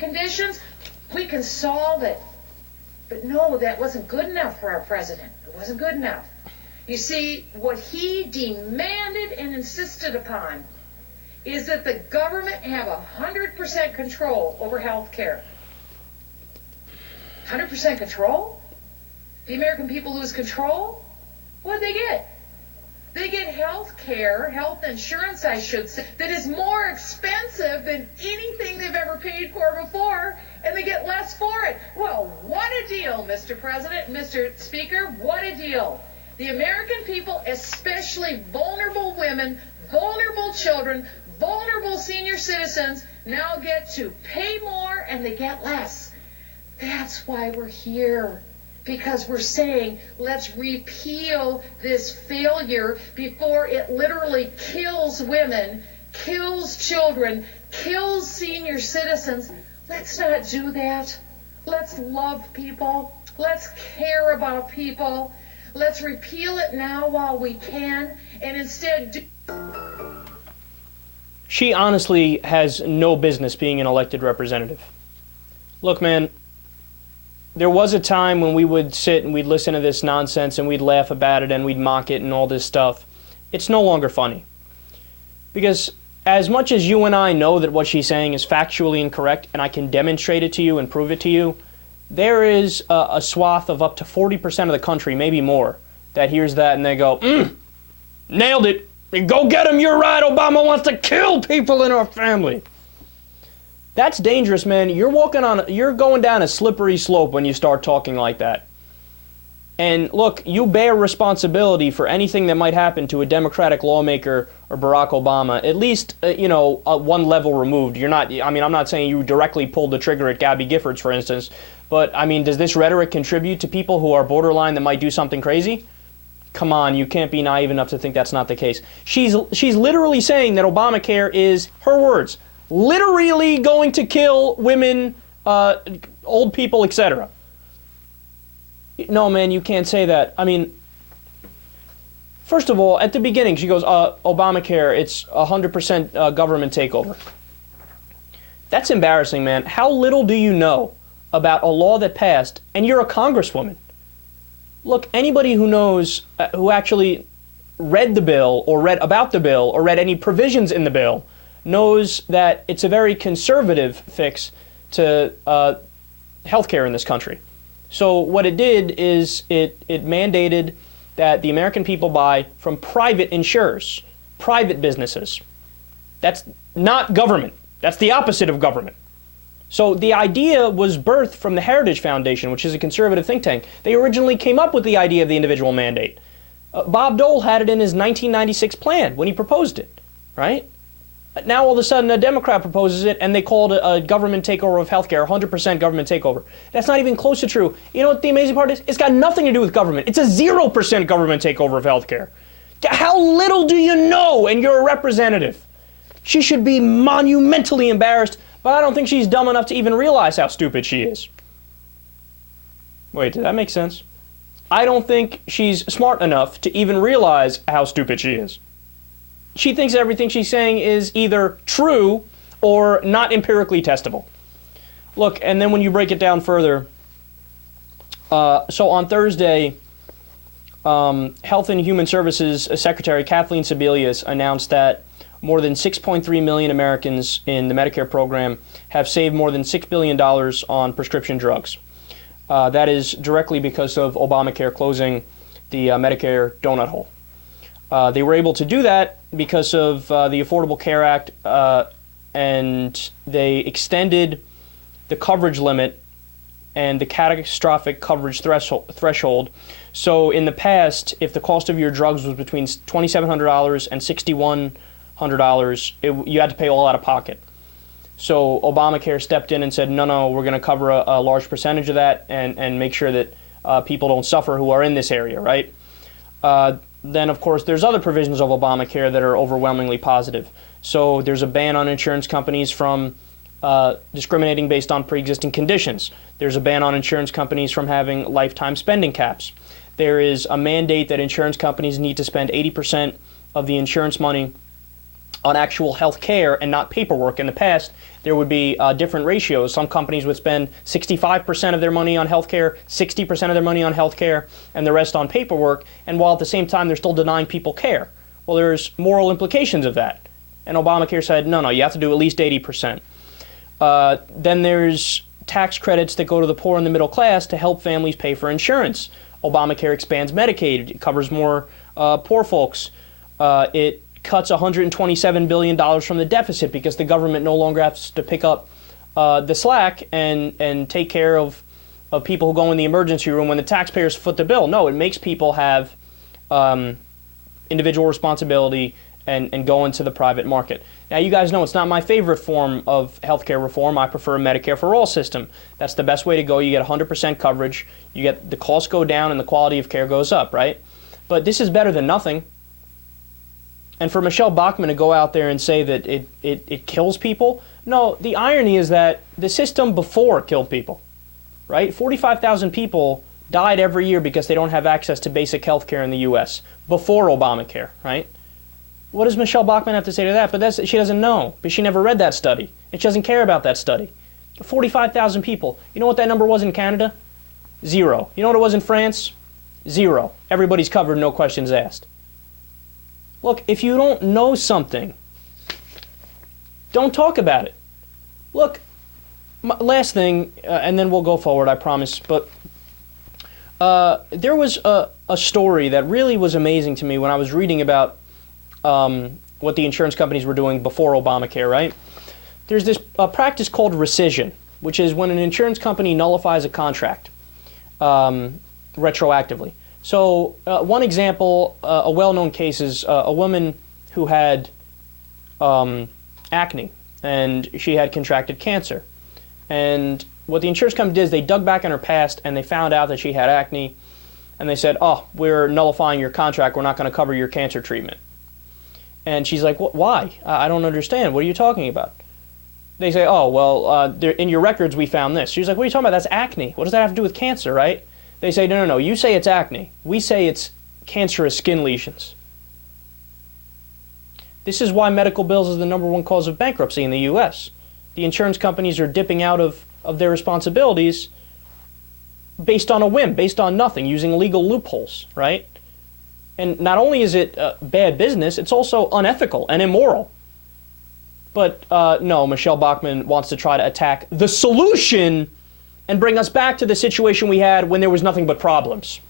conditions, we can solve it. But no, that wasn't good enough for our president. It wasn't good enough. You see, what he demanded and insisted upon is that the government have 100% control over health care. 100% control? The American people lose control? What did they get? They get health care, health insurance, I should say, that is more expensive than anything they've ever paid for before, and they get less for it. Well, what a deal, Mr. President, Mr. Speaker, what a deal. The American people, especially vulnerable women, vulnerable children, vulnerable senior citizens, now get to pay more and they get less. That's why we're here. Because we're saying, let's repeal this failure before it literally kills women, kills children, kills senior citizens. Let's not do that. Let's love people. Let's care about people. Let's repeal it now while we can, and instead do... She honestly has no business being an elected representative. Look, man, there was a time when we would sit and we'd listen to this nonsense and we'd laugh about it and we'd mock it and all this stuff. It's no longer funny. Because as much as you and I know that what she's saying is factually incorrect, and I can demonstrate it to you and prove it to you, there is a swath of up to 40% of the country, maybe more, that hears that and they go, nailed it. Go get him, you're right. Obama wants to kill people in our family. That's dangerous, man. You're going down a slippery slope when you start talking like that. And look, you bear responsibility for anything that might happen to a Democratic lawmaker or Barack Obama, at least, one level removed. I'm not saying you directly pulled the trigger at Gabby Giffords, for instance, but, does this rhetoric contribute to people who are borderline that might do something crazy? Come on, you can't be naive enough to think that's not the case. She's literally saying that Obamacare is, her words, literally going to kill women, old people, etc. No, man, you can't say that. First of all, at the beginning, she goes, Obamacare, it's 100% government takeover. That's embarrassing, man. How little do you know about a law that passed, and you're a congresswoman? Look, anybody who knows, who actually read the bill, or read about the bill, or read any provisions in the bill, knows that it's a very conservative fix to healthcare in this country. So what it did is it mandated that the American people buy from private insurers, private businesses. That's not government. That's the opposite of government. So the idea was birthed from the Heritage Foundation, which is a conservative think tank. They originally came up with the idea of the individual mandate. Bob Dole had it in his 1996 plan when he proposed it, right? Now all of a sudden a Democrat proposes it and they call it a government takeover of healthcare, 100% government takeover. That's not even close to true. You know what the amazing part is? It's got nothing to do with government. It's a 0% government takeover of healthcare. How little do you know, and you're a representative? She should be monumentally embarrassed, but I don't think she's dumb enough to even realize how stupid she is. Wait, did that make sense? I don't think she's smart enough to even realize how stupid she is. She thinks everything she's saying is either true or not empirically testable. Look, and then when you break it down further, so on Thursday, Health and Human Services Secretary Kathleen Sebelius announced that more than 6.3 million Americans in the Medicare program have saved more than $6 billion on prescription drugs. That is directly because of Obamacare closing the Medicare donut hole. They were able to do that because of the Affordable Care Act, and they extended the coverage limit and the catastrophic coverage threshold. So in the past, if the cost of your drugs was between $2,700 and $6,100, you had to pay all out of pocket. So Obamacare stepped in and said, no, we're going to cover a large percentage of that and make sure that people don't suffer who are in this area, right? Then, of course, there's other provisions of Obamacare that are overwhelmingly positive. So there's a ban on insurance companies from discriminating based on pre-existing conditions. There's a ban on insurance companies from having lifetime spending caps. There is a mandate that insurance companies need to spend 80% of the insurance money on actual health care and not paperwork. In the past, there would be different ratios. Some companies would spend 65% of their money on healthcare, 60% of their money on healthcare, and the rest on paperwork, and while at the same time they're still denying people care. Well, there's moral implications of that. And Obamacare said, no, you have to do at least 80%. Then there's tax credits that go to the poor and the middle class to help families pay for insurance. Obamacare expands Medicaid. It covers more poor folks. It cuts $127 billion from the deficit because the government no longer has to pick up the slack and take care of people who go in the emergency room when the taxpayers foot the bill. No, it makes people have individual responsibility and go into the private market. Now, you guys know it's not my favorite form of healthcare reform. I prefer a Medicare for all system. That's the best way to go. You get 100% coverage. You get the costs go down and the quality of care goes up, right? But this is better than nothing. And for Michele Bachmann to go out there and say that it kills people, no, the irony is that the system before killed people, right? 45,000 people died every year because they don't have access to basic health care in the U.S. before Obamacare, right? What does Michele Bachmann have to say to that? But she doesn't know, because she never read that study, and she doesn't care about that study. 45,000 people. You know what that number was in Canada? 0. You know what it was in France? 0. Everybody's covered, no questions asked. Look, if you don't know something, don't talk about it. Look, last thing, and then we'll go forward, I promise, but there was a story that really was amazing to me when I was reading about what the insurance companies were doing before Obamacare, right? There's this practice called rescission, which is when an insurance company nullifies a contract retroactively. So one example, a well-known case is a woman who had acne, and she had contracted cancer. And what the insurance company did is they dug back in her past, and they found out that she had acne, and they said, oh, we're nullifying your contract. We're not going to cover your cancer treatment. And she's like, why? I don't understand. What are you talking about? They say, oh, well, in your records we found this. She's like, what are you talking about? That's acne. What does that have to do with cancer, right? They say, no, you say it's acne. We say it's cancerous skin lesions. This is why medical bills is the #1 cause of bankruptcy in the U.S. The insurance companies are dipping out of their responsibilities based on a whim, based on nothing, using legal loopholes, right? And not only is it bad business, it's also unethical and immoral. But no, Michele Bachmann wants to try to attack the solution and bring us back to the situation we had when there was nothing but problems.